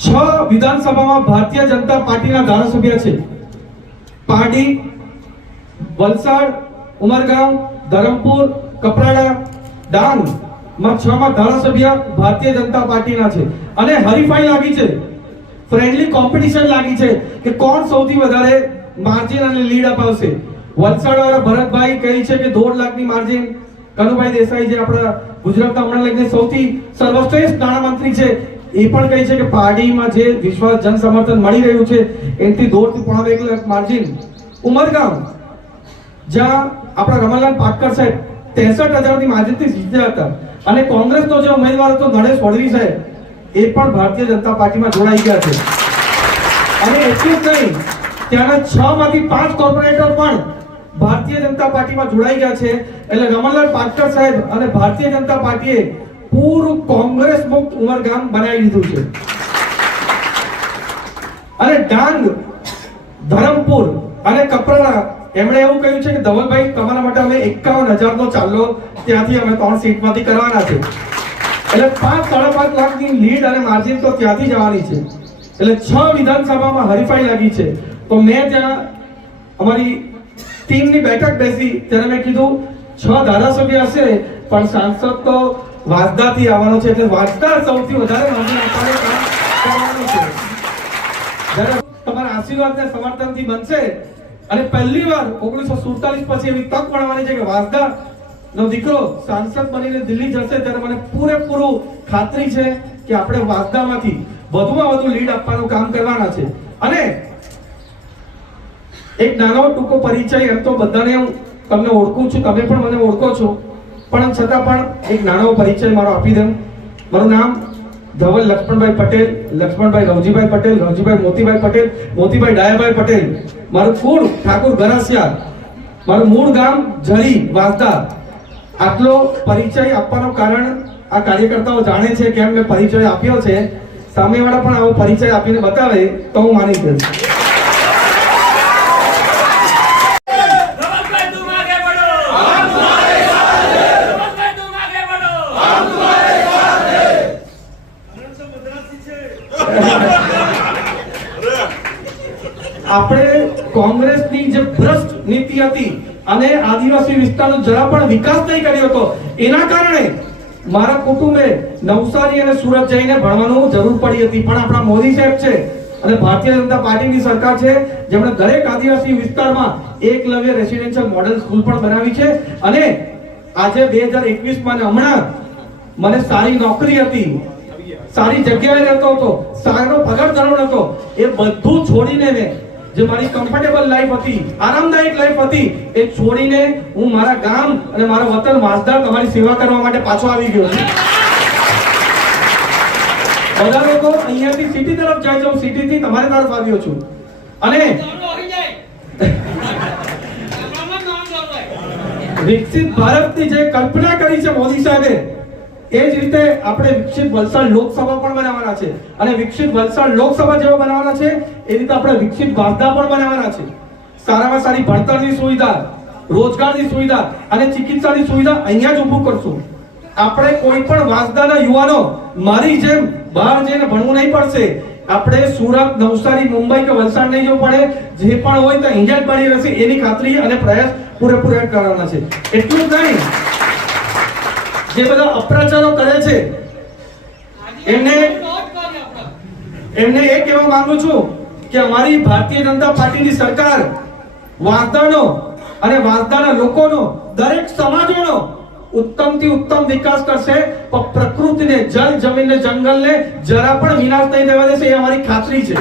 6 વિધાનસભામાં ભારતીય જનતા પાર્ટીના ધારાસભ્ય છે. પારડી, વલસાડ, ઉમરગામ, ધરમપુર, કપરાડા, ડાંગ માં 6 માં ધારાસભ્ય ભારતીય જનતા પાર્ટીના છે. અને હરીફાઈ લાગી છે, ફ્રેન્ડલી કોમ્પિટિશન લાગી છે કે કોણ સૌથી વધારે માર્જિન અને લીડ અપાવશે. વલસાડ વાળા ભરતભાઈ કહે છે કે 1.5 લાખની માર્જિન. કનુભાઈ દેસાઈ જે આપણા ગુજરાતના હમણાં લઈને સૌથી સર્વશ્રેષ્ઠ નાણામંત્રી છે, એ પણ કહે છે કે પાર્ટીમાં જે વિશ્વાસ જન સમર્થન મળી રહ્યું છે એનાથી 1.5 થી 1.5 લાખ માર્જિન. ઉમરગામ જ્યાં આપણા રમણલાલ પાટકર સાહેબ 63,000 ની માર્જિનથી જીત્યા હતા અને કોંગ્રેસનો જે ઉમેદવાર હતો નરેશ વડવી સાહેબ, એ પણ ભારતીય જનતા પાર્ટીમાં જોડાઈ ગયા છે. અને એટલું જ નહીં, ત્યાંના 6 માંથી 5 કોર્પોરેટર પણ ભારતીય જનતા પાર્ટીમાં જોડાઈ ગયા છે. એટલે રમણલાલ પાટકર સાહેબ અને ભારતીય જનતા પાર્ટીએ પૂરું કોંગ્રેસ મુક્ત ઉમરગામ બનાવી દીધું છે. અને ડાંગ, ધરમપુર અને કપરાડા એમણે એવું કહ્યું છે કે ધવલભાઈ તમારા માટે અમે 51,000 નો ચાલ્લો ત્યાંથી અમે 3 સીટમાંથી કરવાના છે. એટલે 5-5.5 લાખની લીડ અને માર્જિન તો ત્યાંથી જવાની છે. એટલે 6 વિધાનસભામાં હરીફાઈ લાગી છે. તો મેં ત્યાં અમારી ટીમની બેઠક બેસી ત્યારે મેં કીધું 6 ધારાસભ્ય હશે પણ સાંસદ તો વાસદાથી આવવાનો છે, એટલે વાસદા સૌથી વધારે માર્જિન આપવાનું કામ કરવાનું છે. જ્યારે તમારા આશીર્વાદના સમર્થનથી બનશે અને પહેલી વાર 1947 પછી એવી તક મળવાની છે કે વાસદા નો દીકરો સાંસદ બનીને દિલ્હી જશે, ત્યારે મને પૂરેપૂરું ખાતરી છે કે આપણે વાસદામાંથી વધુમાં વધુ લીડ આપવાનું કામ કરવાના છે. અને એક નાનો ટૂંકો પરિચય, એમ તો બધાને હું તમને ઓળખું છું, તમે પણ મને ઓળખો છો, પણ છતાં પણ એક નાનો પરિચય મારો આપી દઉં. મારું નામ ધવલ લક્ષ્મણભાઈ પટેલ, લક્ષ્મણભાઈ રવજીભાઈ પટેલ, રવજીભાઈ મોતીભાઈ પટેલ, મોતીભાઈ ડાયાભાઈ પટેલ. મારું કુળ ઠાકોર ગરાસિયા, મારું મૂળ ગામ જરી વાસદા. આટલો પરિચય આપવાનું કારણ આ કાર્યકર્તાઓ જાણે છે કેમ મેં પરિચય આપ્યો છે. સામેવાળા પણ આવો પરિચય આપીને બતાવે તો હું માની જઈશ. આપણે કોંગ્રેસની જે ભ્રષ્ટ નીતિ હતી અને આદિવાસી વિસ્તારનો જરા પણ વિકાસ નહીં કર્યો હતો, એના કારણે મારા કુટુંબે નવસારી અને સુરત જઈને ભણવાનું જરૂર પડી હતી. પણ આપણા મોદી સાહેબ છે અને ભારતીય જનતા પાર્ટીની સરકાર છે જેમણે દરેક આદિવાસી વિસ્તારમાં એકલવ્ય રેસિડેન્શિયલ મોડેલ સ્કૂલ પણ બનાવી છે. અને આજે 2021 માં હમણાં મને સારી નોકરી હતી, સારી જગ્યાએ રહેતો હતો, સારો પગાર ધોરણ હતો, એ બધું છોડીને મેં જે મારી કમ્ફર્ટેબલ લાઈફ હતી, આરામદાયક લાઈફ હતી, એ છોડીને હું મારા ગામ અને મારા વતન વાસદા તમારી સેવા કરવા માટે પાછો આવી ગયો છું. બધા લોકો અહીંયાથી સિટી તરફ જાય છે, હું સિટી થી તમારી તરફ આવ્યો છું. અને વિકસિત ભારતની જે કલ્પના કરી છે મોદી સાહેબે, એ જ રીતે આપણે વિકસિત વલસાડ લોકસભા પણ બનાવવાના છે. અને વિકસિત વલસાડ લોકસભા જેવો બનાવવાના છે એ રીતે આપણે વિકસિત વાસદા પણ બનાવવાના છે. સારામાં સારી ભણતરની સુવિધા, રોજગારની સુવિધા અને ચિકિત્સાની સુવિધા અહીંયા જ ઊભું કરશું. આપણે કોઈ પણ વાસદાના યુવાનો મારી જેમ બહાર જઈને ભણવું નહીં પડશે. આપણે સુરત, નવસારી, મુંબઈ કે વલસાડ નહીં જવું પડે. જે પણ હોય તો અહીંયા જ મળી રહેશે, એની ખાતરી અને પ્રયાસ પૂરેપૂરા કરવાના છે. એટલું જ નહીં, જે બધા અપ્રચારો કરે છે એમને એ કહેવા માંગુ છું કે અમારી ભારતીય જનતા પાર્ટીની સરકાર વાસદાનો અને વાસદાના લોકોનો, દરેક સમાજોનો ઉત્તમથી ઉત્તમ વિકાસ કરશે. પ્રકૃતિને, જલ, જમીનને, જંગલને જરા પણ વિનાશ નહીં થવા દેશે, એ અમારી ખાતરી છે.